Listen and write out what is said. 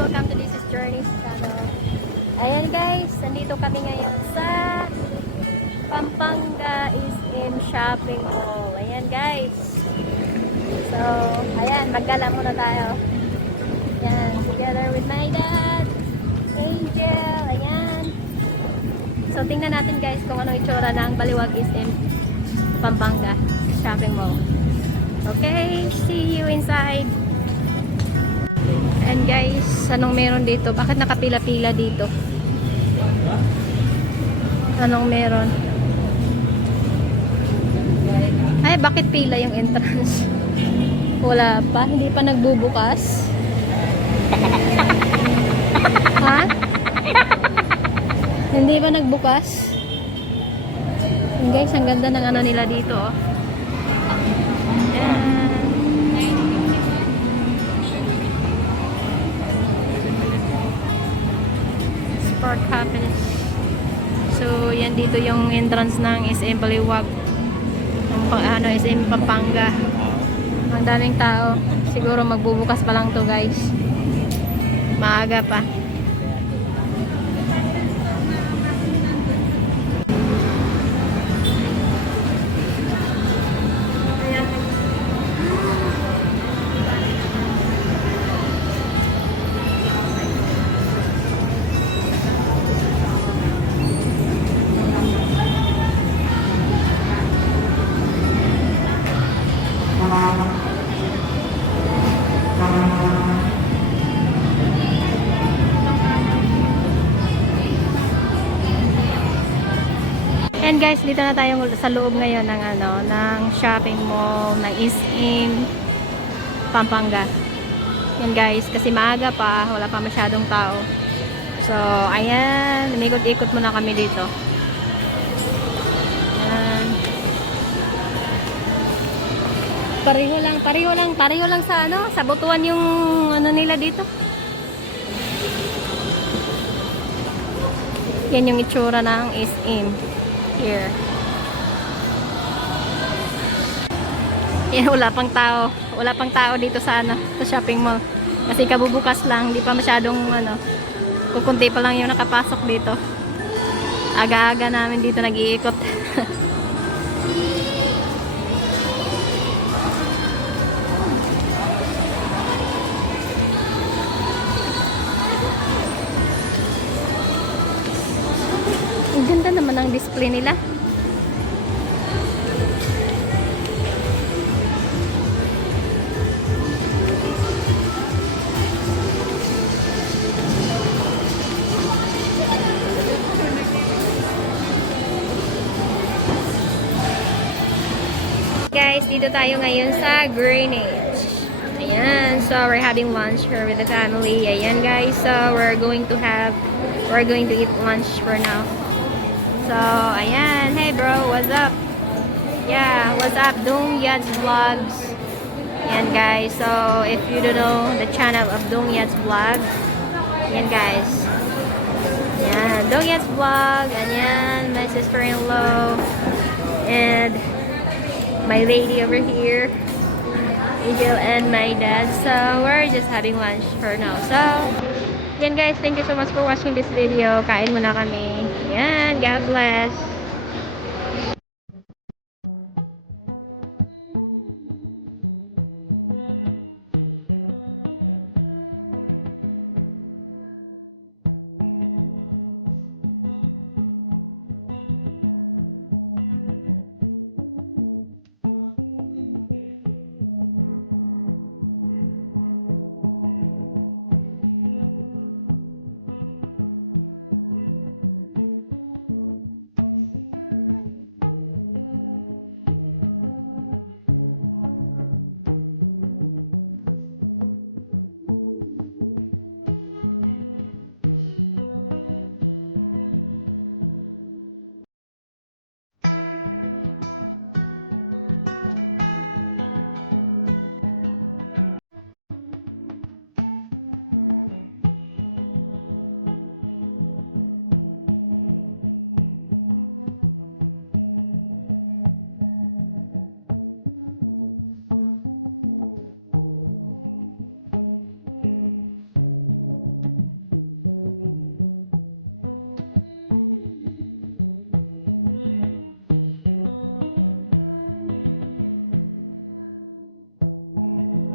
welcome to This is Journey's channel. Ayan guys, nandito kami ngayon sa Pampanga SM Shopping Mall. Ayan guys. So, ayan, maggala muna tayo. Ayan, together with my dad, Angel, ayan. So, tingnan natin guys kung ano itsura ng Baliwag SM Pampanga Shopping Mall. Okay, see you inside. And guys, anong meron dito? Bakit nakapila-pila dito? Anong meron? Ay, bakit pila yung entrance? Wala pa, hindi pa nagbubukas. Ha? Hindi pa nagbukas? And guys, ang ganda ng ano nila dito, oh. Dito yung entrance ng SM Baliwag. SM Pampanga. Ang daming tao. Siguro magbubukas pa lang to guys. Maaga pa. And guys, dito na tayo sa loob ngayon ng ng shopping mall ng SM Pampanga. Yan guys, kasi maaga pa, wala pa masyadong tao. So, ayan, umikot-ikot muna kami dito. Pareho lang sa sa butuan yung nila dito. Yan yung itsura ng SM. Here. Yan, wala pang tao dito sa sa shopping mall. Kasi kabubukas lang, hindi pa masyadong kukunti pa lang yung nakapasok dito. Aga-aga namin dito nag-iikot. Ang ganda naman ang display nila. Guys, dito tayo ngayon sa Greenwich. Ayan, so we're having lunch here with the family. Ayan guys, so we're going to eat lunch for now. So, ayan. Hey bro, what's up? Yeah, what's up? Dong Yats Vlogs. Ayan guys. So, if you don't know the channel of Dong Yats Vlog, ayan guys. Ayan, Dong Yats Vlog. Ayan, my sister-in-law. And my lady over here. Angel and my dad. So, we're just having lunch for now. So, yan guys, thank you so much for watching this video. Kain muna kami. Yan, God bless.